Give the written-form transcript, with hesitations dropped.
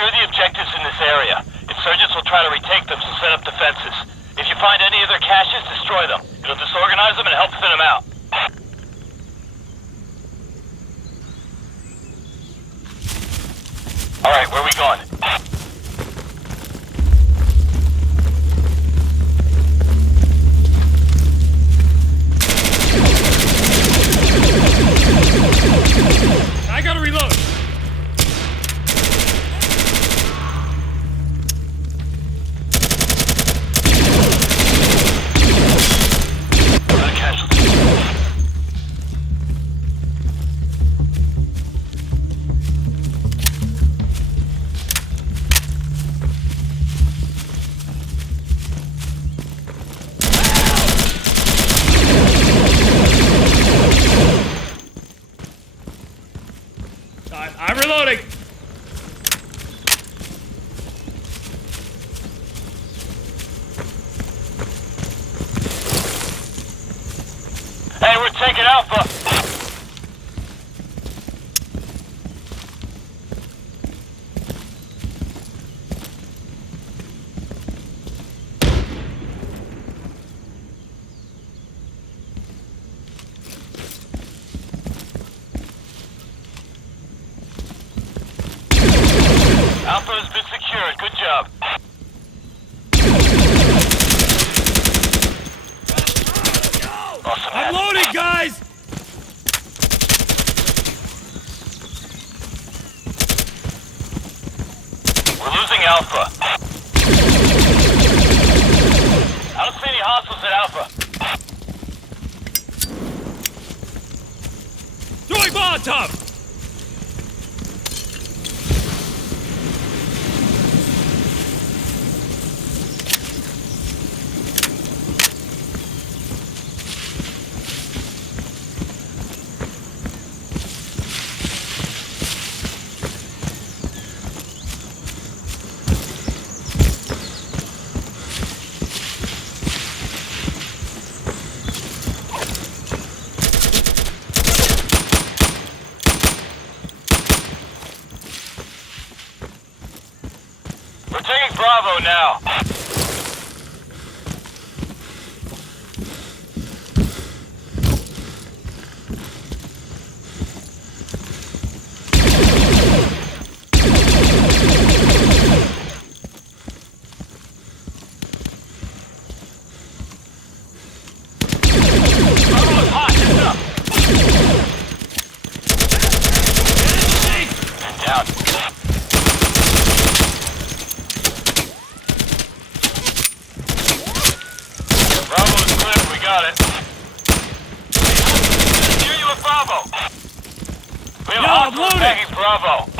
Secure the objectives in this area. Insurgents will try to retake them, so set up defenses. If you find any of their caches, destroy them. It'll disorganize them and help thin them out. Alright, where are we going? I gotta reload! I'm reloading! Hey, we're taking Alpha! Alpha has been secured. Good job. Awesome. I'm loading, guys! We're losing Alpha. I don't see any hostiles at Alpha. Throwing Molotov! We're taking Bravo now. Bravo's hot. Heads up. Man down. Bravo's clear, we got it. Near you at Bravo. We have Yeah, I'm hostiles loaded. tagging Bravo.